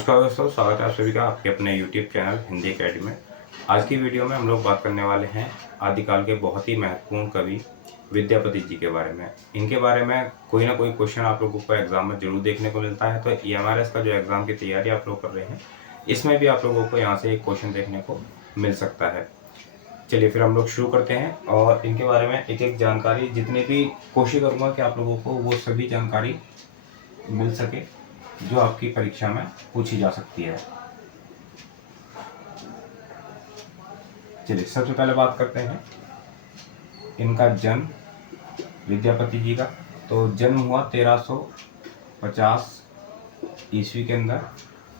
नमस्कार दोस्तों, स्वागत है आप सभी का आपके अपने YouTube चैनल हिंदी अकेडमी में। आज की वीडियो में हम लोग बात करने वाले हैं आदिकाल के बहुत ही महत्वपूर्ण कवि विद्यापति जी के बारे में। इनके बारे में कोई ना कोई क्वेश्चन आप लोगों को एग्जाम में जरूर देखने को मिलता है। तो EMRS का जो एग्जाम की तैयारी आप लोग कर रहे हैं, इसमें भी आप लोगों को यहाँ से एक क्वेश्चन देखने को मिल सकता है। चलिए फिर हम लोग शुरू करते हैं और इनके बारे में एक एक जानकारी जितनी भी कोशिश करूँगा कि आप लोगों को वो सभी जानकारी मिल सके जो आपकी परीक्षा में पूछी जा सकती है। चलिए सबसे पहले बात करते हैं इनका जन्म विद्यापति जी का। तो जन्म हुआ 1350 ईस्वी के अंदर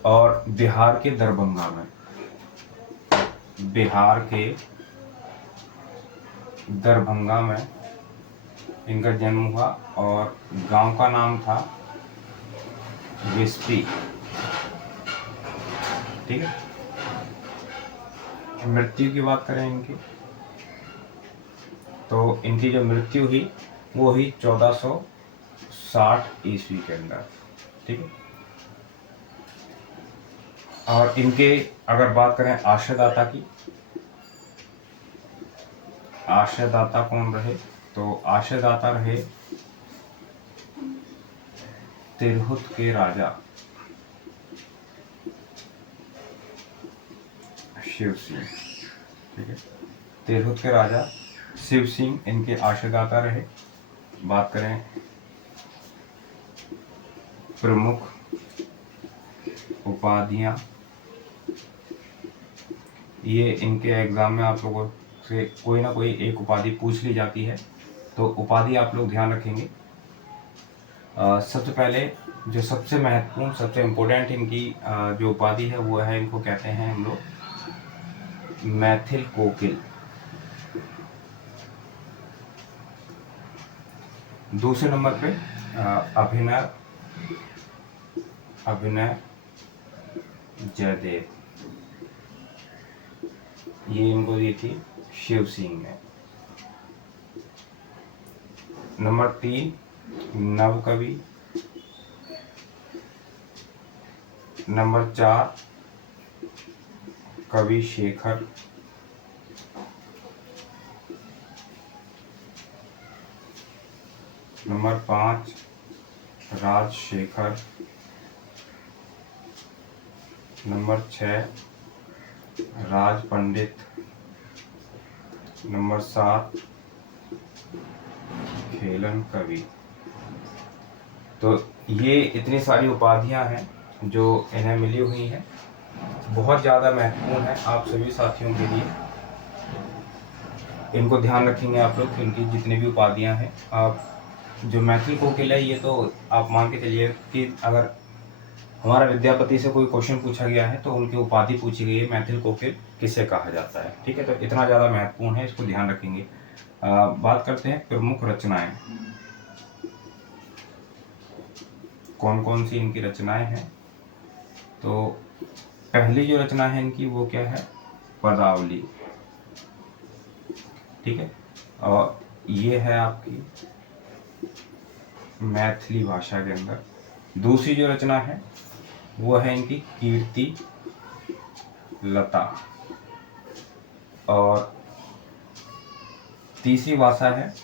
और बिहार के दरभंगा में। बिहार के दरभंगा में इनका जन्म हुआ और गांव का नाम था विस्पी। ठीक है। मृत्यु की बात करें इनकी, तो इनकी जो मृत्यु हुई वो हुई 1460 ईस्वी के अंदर। ठीक है। और इनके अगर बात करें आश्रयदाता की, आश्रयदाता कौन रहे, तो आश्रयदाता रहे तिरहुत के राजा शिव सिंह। ठीक है। तिरहुत के राजा शिव सिंह इनके आश्रयदाता रहे। बात करें प्रमुख उपाधियां, ये इनके एग्जाम में आप लोगों से कोई ना कोई एक उपाधि पूछ ली जाती है, तो उपाधि आप लोग ध्यान रखेंगे। सबसे पहले जो सबसे महत्वपूर्ण सबसे इम्पोर्टेंट इनकी जो उपाधि है वो है, इनको कहते हैं हम लोग मैथिल कोकिल। दूसरे नंबर पे अभिनय जयदेव, ये इनको दी थी शिव सिंह ने। नंबर 3 नवकवि। नंबर 4 कवि शेखर। नंबर 5 राजशेखर। नंबर 6 राज पंडित। नंबर 7 खेलन कवि। तो ये इतनी सारी उपाधियां हैं जो इन्हें मिली हुई हैं, बहुत ज़्यादा महत्वपूर्ण है आप सभी साथियों के लिए। इनको ध्यान रखेंगे आप लोग, इनकी जितनी भी उपाधियां हैं। आप जो मैथिल कोकिल है, ये तो आप मान के चलिए कि अगर हमारा विद्यापति से कोई क्वेश्चन पूछा गया है तो उनकी उपाधि पूछी गई है मैथिल कोकिल किसे कहा जाता है। ठीक है। तो इतना ज़्यादा महत्वपूर्ण है, इसको ध्यान रखेंगे। बात करते हैं प्रमुख रचनाएं, कौन कौन सी इनकी रचनाएं हैं। तो पहली जो रचना है इनकी वो क्या है, पदावली। ठीक है। और ये है आपकी मैथिली भाषा के अंदर। दूसरी जो रचना है वो है इनकी कीर्ति लता। और तीसरी भाषा है,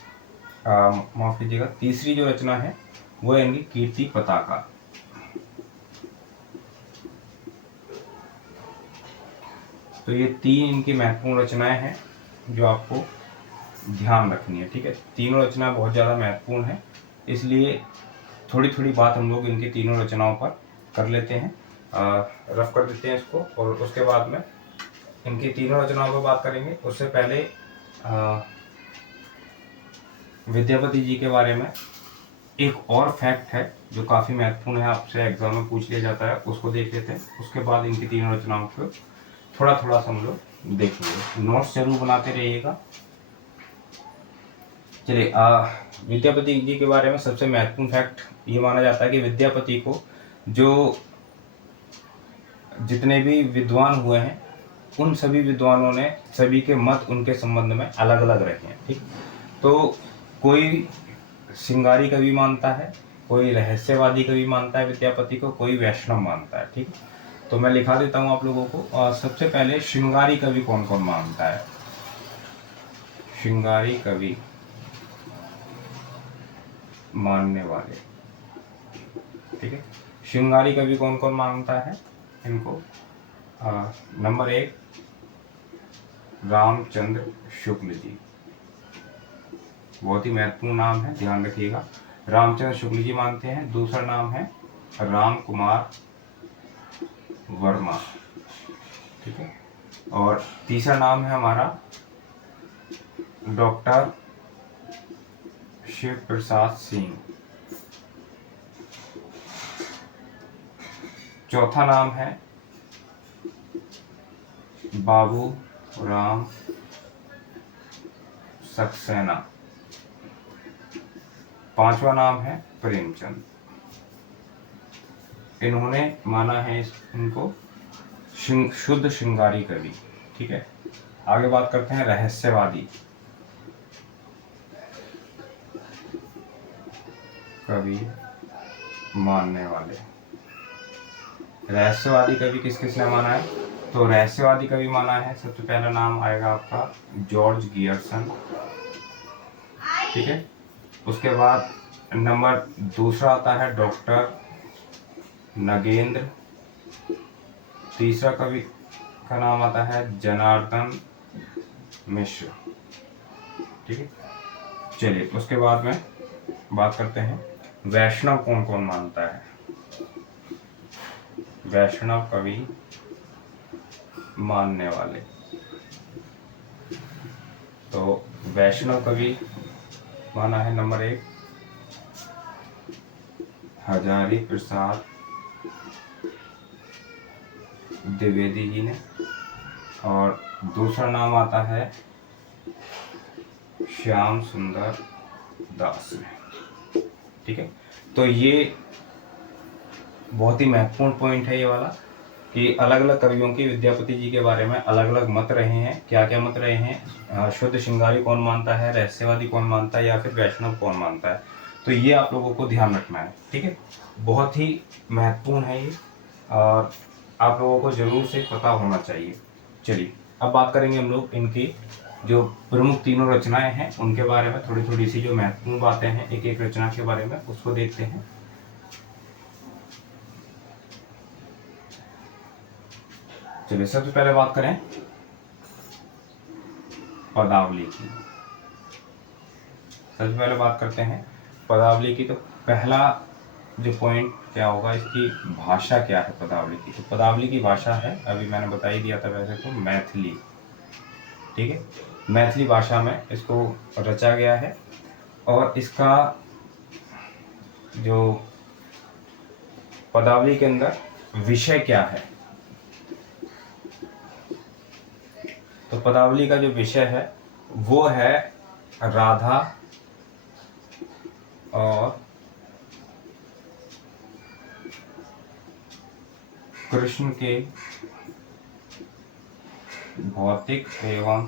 माफ कीजिएगा, तीसरी जो रचना है वो है इनकी कीर्ति पताका। तो ये 3 इनकी महत्वपूर्ण रचनाएं हैं जो आपको ध्यान रखनी है। ठीक है। तीनों रचना बहुत ज़्यादा महत्वपूर्ण है, इसलिए थोड़ी थोड़ी बात हम लोग इनकी तीनों रचनाओं पर कर लेते हैं, रफ कर देते हैं इसको, और उसके बाद में इनकी तीनों रचनाओं पर बात करेंगे। उससे पहले विद्यापति जी के बारे में एक और फैक्ट है जो काफ़ी महत्वपूर्ण है, आपसे एग्जाम में पूछ लिया जाता है, उसको देख लेते हैं। उसके बाद इनकी तीनों रचनाओं को थोड़ा थोड़ा हम लोग देखेंगे। नोट्स जरूर बनाते रहिएगा। चलिए, विद्यापति जी के बारे में सबसे महत्वपूर्ण फैक्ट ये माना जाता है कि विद्यापति को जो जितने भी विद्वान हुए हैं उन सभी विद्वानों ने सभी के मत उनके संबंध में अलग अलग रहे हैं। ठीक। तो कोई श्रृंगारी कवि मानता है, कोई रहस्यवादी कवि मानता है विद्यापति को, कोई वैष्णव मानता है। ठीक। तो मैं लिखा देता हूँ आप लोगों को। सबसे पहले श्रृंगारी कवि कौन कौन मानता है? श्रृंगारी कवि मानने वाले, ठीक है। श्रृंगारी कवि कौन कौन मानता है इनको? नंबर 1 रामचंद्र शुक्ल जी, बहुत ही महत्वपूर्ण नाम है, ध्यान रखिएगा। रामचंद्र शुक्ल जी मानते हैं। दूसरा नाम है राम कुमार वर्मा, ठीक है। और तीसरा नाम है हमारा डॉक्टर शिव प्रसाद सिंह। चौथा नाम है बाबू राम सक्सेना। पांचवा नाम है प्रेमचंद। इन्होंने माना है इनको शुद्ध श्रृंगारी कवि, ठीक है। आगे बात करते हैं रहस्यवादी कवि मानने वाले। रहस्यवादी कवि किस किसने माना है? तो रहस्यवादी कवि माना है, सबसे पहला नाम आएगा आपका जॉर्ज गियर्सन, ठीक है। उसके बाद नंबर दूसरा आता है डॉक्टर नगेंद्र। तीसरा कवि का नाम आता है जनार्दन मिश्र, ठीक है। चलिए उसके बाद में बात करते हैं वैष्णव कौन कौन मानता है। वैष्णव कवि मानने वाले, तो वैष्णव कवि माना है नंबर 1 हजारी प्रसाद द्विवेदी जी ने, और दूसरा नाम आता है श्याम सुंदर दास ने, ठीक है। तो ये बहुत ही महत्वपूर्ण पॉइंट है ये वाला कि अलग अलग कवियों की विद्यापति जी के बारे में अलग अलग मत रहे हैं। क्या क्या मत रहे हैं? शुद्ध श्रृंगारी कौन मानता है, रहस्यवादी कौन मानता है, या फिर वैष्णव कौन मानता है। तो ये आप लोगों को ध्यान रखना है, ठीक है। बहुत ही महत्वपूर्ण है ये और आप लोगों को जरूर से पता होना चाहिए। चलिए अब बात करेंगे हम लोग इनकी जो प्रमुख तीनों रचनाएं हैं उनके बारे में। थोड़ी थोड़ी सी जो महत्वपूर्ण बातें हैं एक एक रचना के बारे में उसको देखते हैं। चलिए सबसे पहले बात करें पदावली की। सबसे पहले बात करते हैं पदावली की। तो पहला जो पॉइंट क्या होगा, इसकी भाषा क्या है पदावली की। तो पदावली की भाषा है, अभी मैंने बता ही दिया था वैसे तो, मैथिली, ठीक है। मैथिली भाषा में इसको रचा गया है। और इसका जो पदावली के अंदर विषय क्या है, तो पदावली का जो विषय है वो है राधा और कृष्ण के भौतिक एवं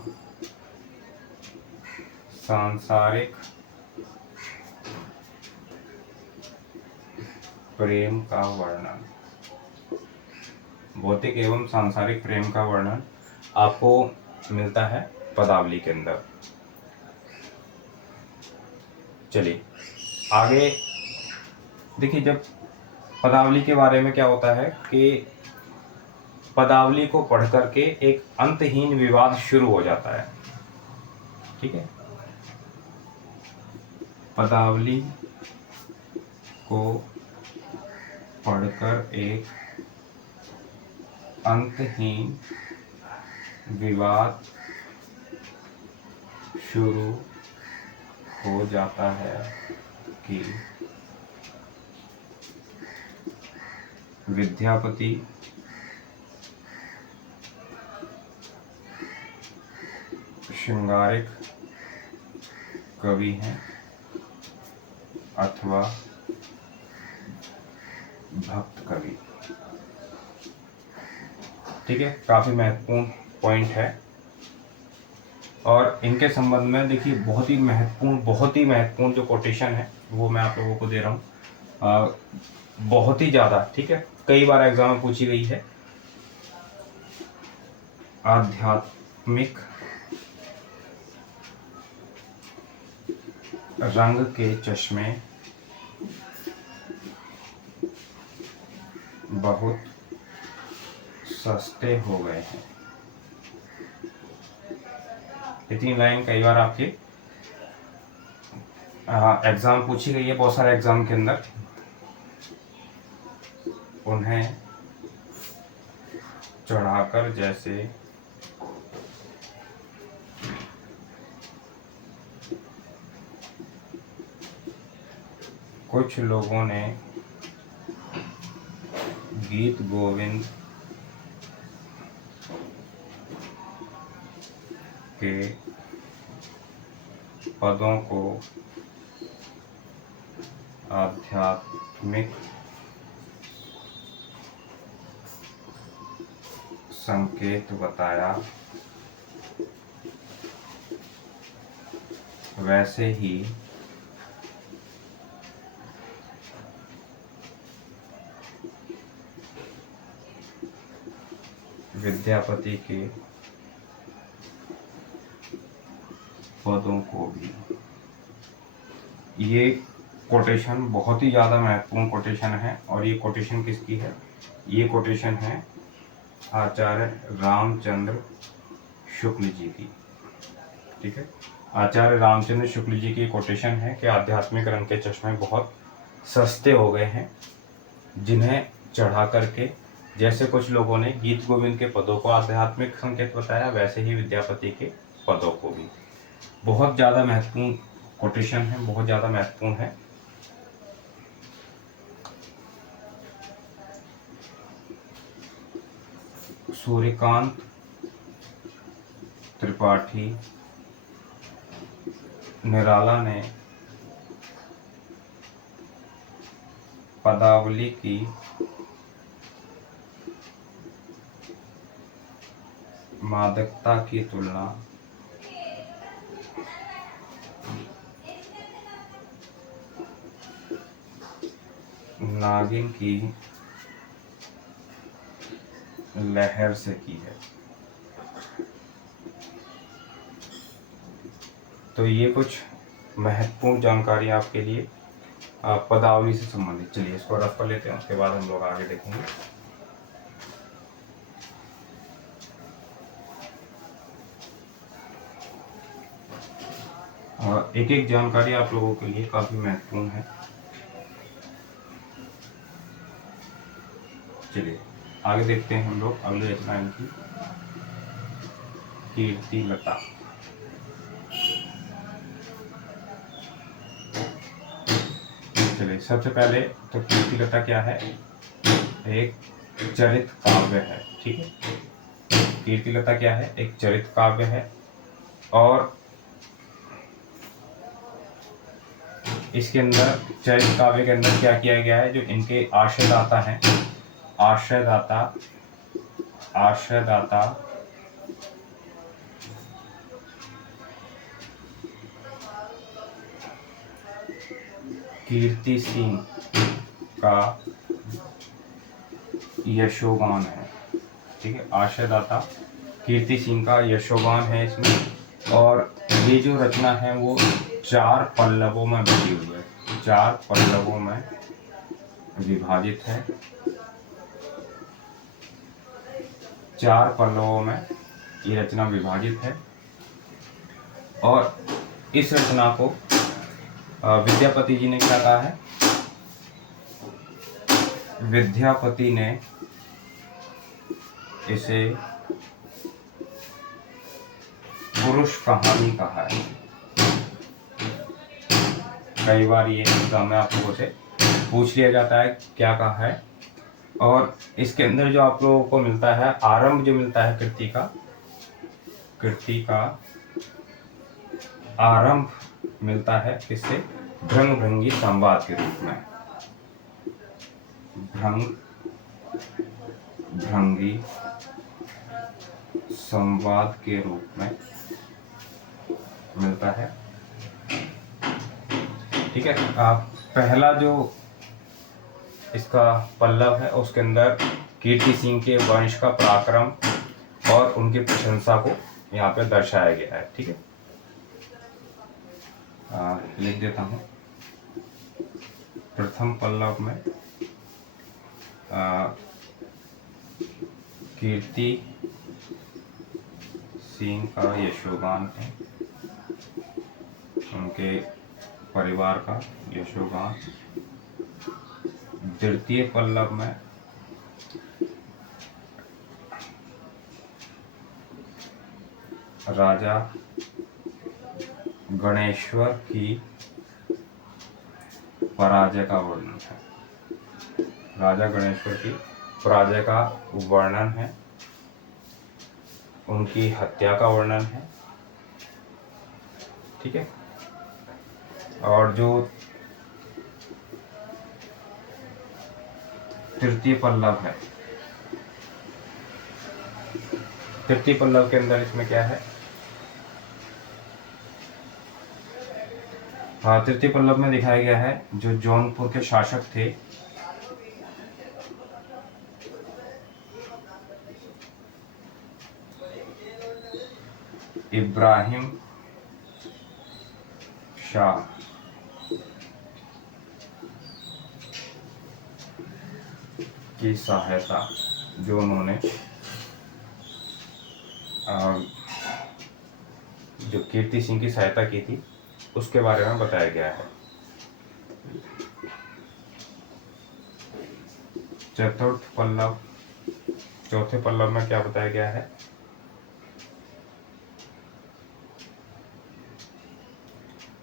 सांसारिक प्रेम का वर्णन। भौतिक एवं सांसारिक प्रेम का वर्णन आपको मिलता है पदावली के अंदर। चलिए आगे देखिए, जब पदावली के बारे में क्या होता है कि पदावली को पढ़ करके एक अंतहीन विवाद शुरू हो जाता है, ठीक है। पदावली को पढ़कर एक अंतहीन विवाद शुरू हो जाता है कि विद्यापति श्रृंगारिक कवि हैं अथवा भक्त कवि, ठीक है। काफी महत्वपूर्ण पॉइंट है। और इनके संबंध में देखिए बहुत ही महत्वपूर्ण जो कोटेशन है वो मैं आप लोगों को दे रहा हूँ, बहुत ही ज़्यादा, ठीक है। कई बार एग्जाम में पूछी गई है आध्यात्मिक रंग के चश्मे बहुत सस्ते हो गए हैं। ये 3 लाइन कई बार आपके एग्जाम पूछी गई है, बहुत सारे एग्जाम के अंदर। उन्हें चढ़ाकर जैसे कुछ लोगों ने गीत गोविंद के पदों को आध्यात्मिक संकेत बताया, वैसे ही विद्यापति के पदों को भी। ये कोटेशन बहुत ही ज़्यादा महत्वपूर्ण कोटेशन है। और ये कोटेशन किसकी है? ये कोटेशन है आचार्य रामचंद्र शुक्ल जी की। ठीक है, आचार्य रामचंद्र शुक्ल जी की कोटेशन है कि आध्यात्मिक रंग के चश्मे बहुत सस्ते हो गए हैं, जिन्हें चढ़ा करके जैसे कुछ लोगों ने गीत गोविंद के पदों को आध्यात्मिक संकेत बताया, वैसे ही विद्यापति के पदों को भी। बहुत ज़्यादा महत्वपूर्ण कोटेशन है, बहुत ज़्यादा महत्वपूर्ण है। सूर्यकांत त्रिपाठी निराला ने पदावली की मादकता की तुलना नागिन की लहर से की है। तो ये कुछ महत्वपूर्ण जानकारी आपके लिए पदावली से संबंधित। चलिए इसको रफ कर लेते हैं, उसके बाद हम लोग आगे देखेंगे। एक एक जानकारी आप लोगों के लिए काफी महत्वपूर्ण है। चलिए आगे देखते हैं हम लोग अगली रचना इनकी, कीर्ति लता। चलिए सबसे पहले तो कीर्ति लता क्या है? एक चरित काव्य है। ठीक है, कीर्ति लता क्या है? एक चरित काव्य है। और इसके अंदर चरित काव्य के अंदर क्या किया गया है? जो इनके आश्रयदाता हैं, आश्रयदाता कीर्ति सिंह का यशोगान है। ठीक है, आश्रयदाता कीर्ति सिंह का यशोगान है इसमें। और ये जो रचना है वो 4 पल्लवों में बटी हुई है, 4 पल्लवों में विभाजित है। 4 पल्लवों में ये रचना विभाजित है। और इस रचना को विद्यापति जी ने क्या कहा है? विद्यापति ने इसे पुरुष कहानी कहा है। कई बार ये एग्जाम में आप लोगों से पूछ लिया जाता है क्या कहा है। और इसके अंदर जो आप लोगों को मिलता है आरंभ, जो मिलता है कृति का आरंभ मिलता है किससे? भ्रंग भृंगी संवाद के रूप में। भ्रंग भृंगी संवाद के रूप में मिलता है। ठीक है, पहला जो इसका पल्लव है उसके अंदर कीर्ति सिंह के वंश का पराक्रम और उनकी प्रशंसा को यहाँ पे दर्शाया गया है। ठीक है, लिख देता हूँ। प्रथम पल्लव में कीर्ति सिंह का यशोगान है, उनके परिवार का यशोगान। द्वितीय पल्लव में राजा गणेश्वर की पराजय का वर्णन है। राजा गणेश्वर की पराजय का वर्णन है, उनकी हत्या का वर्णन है। ठीक है, और जो तृतीय पल्लव है, तृतीय पल्लव के अंदर इसमें क्या है? हाँ, तृतीय पल्लव में दिखाया गया है जो जौनपुर के शासक थे, इब्राहिम शाह की सहायता, जो उन्होंने जो कीर्ति सिंह की सहायता की थी, उसके बारे में बताया गया है। चतुर्थ पल्लव, चौथे पल्लव में क्या बताया गया है?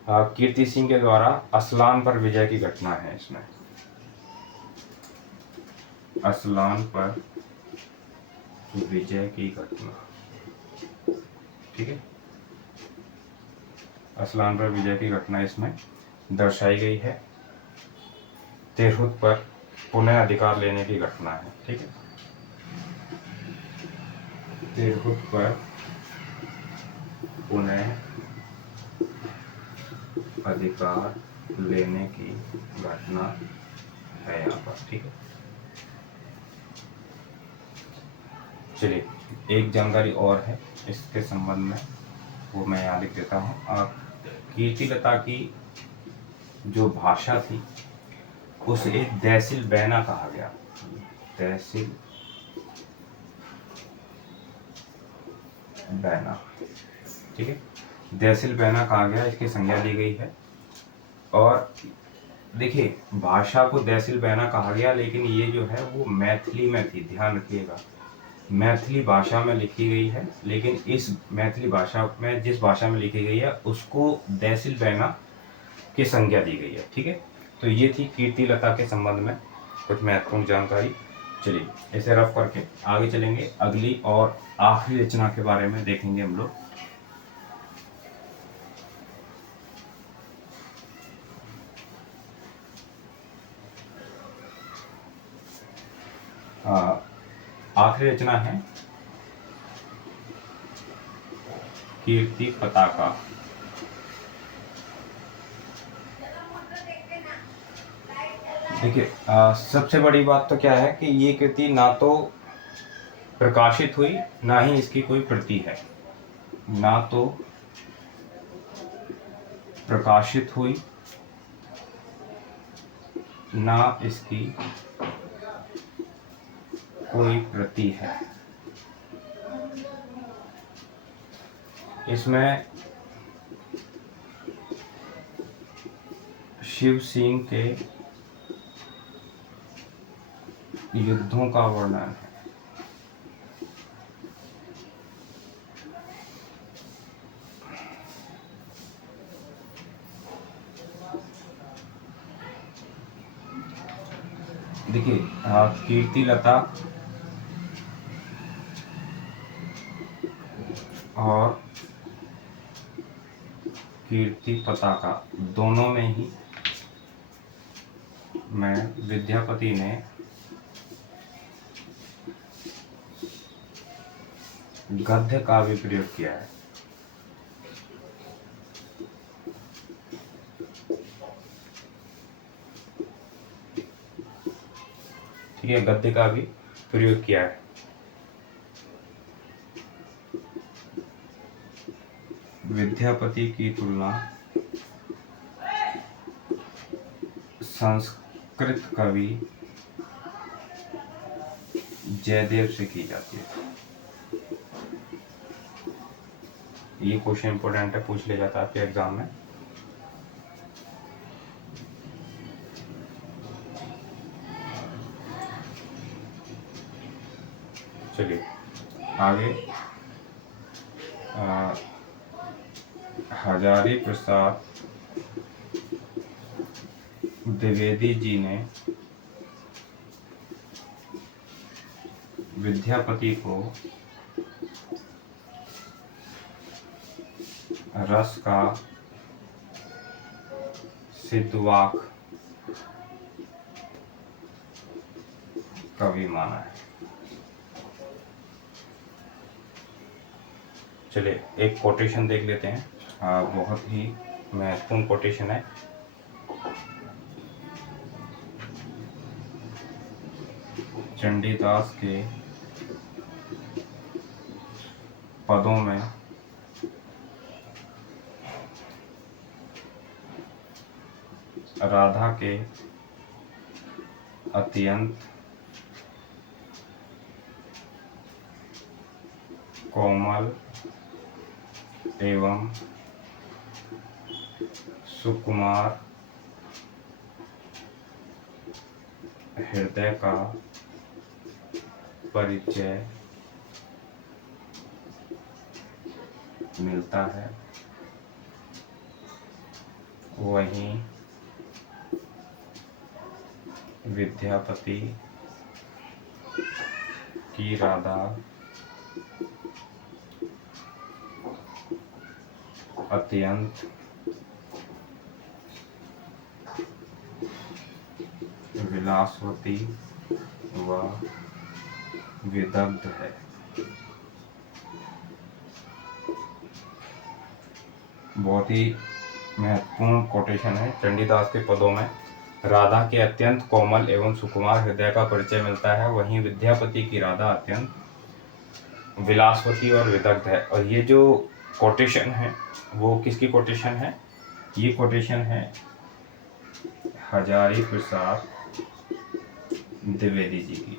कीर्ति सिंह के द्वारा असलान पर विजय की घटना है। इसमें असलान पर विजय की घटना, ठीक है, असलान पर विजय की घटना इसमें दर्शाई गई है। तिरहुत पर पुनः अधिकार लेने की घटना है। ठीक है, तिरहुत पर पुनः अधिकार लेने की घटना है यहाँ पर। ठीक है, चलिए एक जानकारी और है इसके संबंध में, वो मैं यहाँ लिख देता हूँ। कीर्तिलता की जो भाषा थी उसे तहसील बैना कहा गया। तहसील बैना, ठीक है, तहसील बैना कहा गया, इसकी संज्ञा ली गई है। और देखिए, भाषा को तहसील बैना कहा गया, लेकिन ये जो है वो मैथिली में थी, ध्यान रखिएगा, मैथिली भाषा में लिखी गई है। लेकिन इस मैथिली भाषा में जिस भाषा में लिखी गई है उसको तहसील बैना की संज्ञा दी गई है। ठीक है, तो ये थी कीर्तिलता के संबंध में कुछ महत्वपूर्ण जानकारी। चलिए इसे रफ करके आगे चलेंगे, अगली और आखिरी रचना के बारे में देखेंगे हम लोग। आखिरी रचना है कीर्ति पताका। देखिए, सबसे बड़ी बात तो क्या है कि ये कृति ना तो प्रकाशित हुई, ना ही इसकी कोई प्रति है। ना तो प्रकाशित हुई, ना इसकी कोई प्रति है। इसमें शिव सिंह के युद्धों का वर्णन है। देखिए, कीर्तिलता और कीर्ति पताका दोनों में ही मैं विद्यापति ने गद्य काव्य प्रयोग किया है। ठीक है, गद्य का भी प्रयोग किया है। विद्यापति की तुलना संस्कृत कवि जयदेव से की जाती है। ये क्वेश्चन इंपॉर्टेंट है, पूछ लिया जाता है आपके एग्जाम में। चलिए आगे, हजारी प्रसाद द्विवेदी जी ने विद्यापति को रस का सिद्धवाक कवि माना है। चलिए एक कोटेशन देख लेते हैं, बहुत ही महत्वपूर्ण कोटेशन है। चंडीदास के पदों में राधा के अत्यंत कोमल एवं सुकुमार हृदय का परिचय मिलता है, वहीं विद्यापति की राधा अत्यंत विलासवती व विदग्ध है। बहुत ही महत्वपूर्ण कोटेशन है। चंडीदास के पदों में राधा के अत्यंत कोमल एवं सुकुमार हृदय का परिचय मिलता है, वहीं विद्यापति की राधा अत्यंत विलासवती और विदग्ध है। और ये जो कोटेशन है वो किसकी कोटेशन है? ये कोटेशन है हजारी प्रसाद द्विवेदी जी की।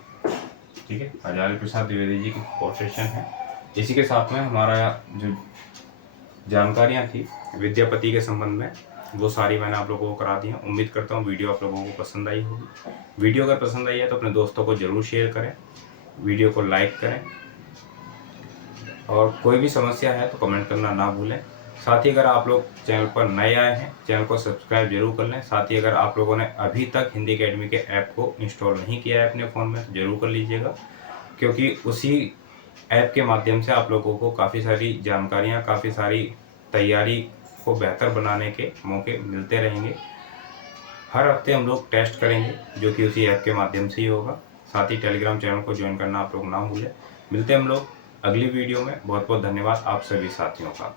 ठीक है, हजारी प्रसाद द्विवेदी जी की कोटेशन है। इसी के साथ में हमारा जो जानकारियाँ थी विद्यापति के संबंध में वो सारी मैंने आप लोगों को करा दी हैं। उम्मीद करता हूँ वीडियो आप लोगों को पसंद आई होगी। वीडियो अगर पसंद आई है तो अपने दोस्तों को ज़रूर शेयर करें, वीडियो को लाइक करें, और कोई भी समस्या है तो कमेंट करना ना भूलें। साथ ही अगर आप लोग चैनल पर नए आए हैं, चैनल को सब्सक्राइब जरूर कर लें। साथ ही अगर आप लोगों ने अभी तक हिंदी अकेडमी के ऐप को इंस्टॉल नहीं किया है अपने फ़ोन में तो ज़रूर कर लीजिएगा, क्योंकि उसी ऐप के माध्यम से आप लोगों को काफ़ी सारी जानकारियाँ, काफ़ी सारी तैयारी को बेहतर बनाने के मौके मिलते रहेंगे। हर हफ्ते हम लोग टेस्ट करेंगे जो कि उसी ऐप के माध्यम से ही होगा। साथ ही टेलीग्राम चैनल को ज्वाइन करना आप लोग ना भूलें। मिलते हैं हम लोग अगली वीडियो में। बहुत बहुत धन्यवाद आप सभी साथियों का।